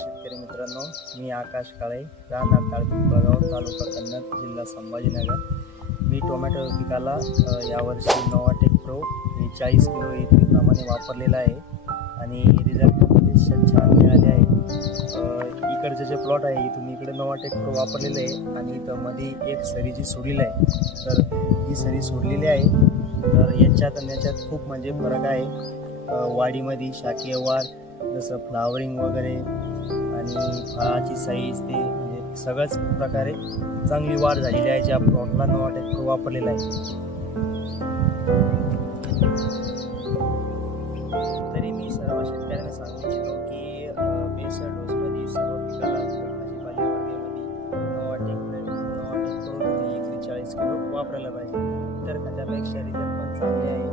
मित्रांनो मी आकाश काळे राहणार ताळपिंपळगाव तालुका कन्नड जिल्हा संभाजीनगर. मी टोमॅटो पिकाला यावर्षी नोवाटेक प्रो हे चाळीस किलो प्रमाणे वापरलेला आहे. आणि रिझल्ट छान मिळाले आहे. इकडचे जे प्लॉट आहे इथून इकडे नोवाटेक प्रो वापरलेलं आहे. आणि इथं मध्ये एक सरीची सोडलेली आहे. तर ही सरी सोडलेली आहे. तर याच्यात आणि याच्यात खूप म्हणजे फरक आहे. वाडीमध्ये शाकीय वाढ जसं फ्लावरिंग वगैरे आणि फळाची साईज ते म्हणजे सगळ्याच प्रकारे चांगली वाढ झालेली आहे. ज्या प्लॉटला नोवाटेक प्रो वापरलेला आहे. तरी मी सर्व शेतकऱ्यांना सांगू इच्छितो की बेसर डोसमध्ये सर्व पिकाला भाजीपाले वर्गामध्ये नोवाटेक नोवाटेक प्रो तुम्ही एकशे चाळीस किलो वापरायला पाहिजे. इतर खतापेक्षा रिझल्ट पण चांगले आहे.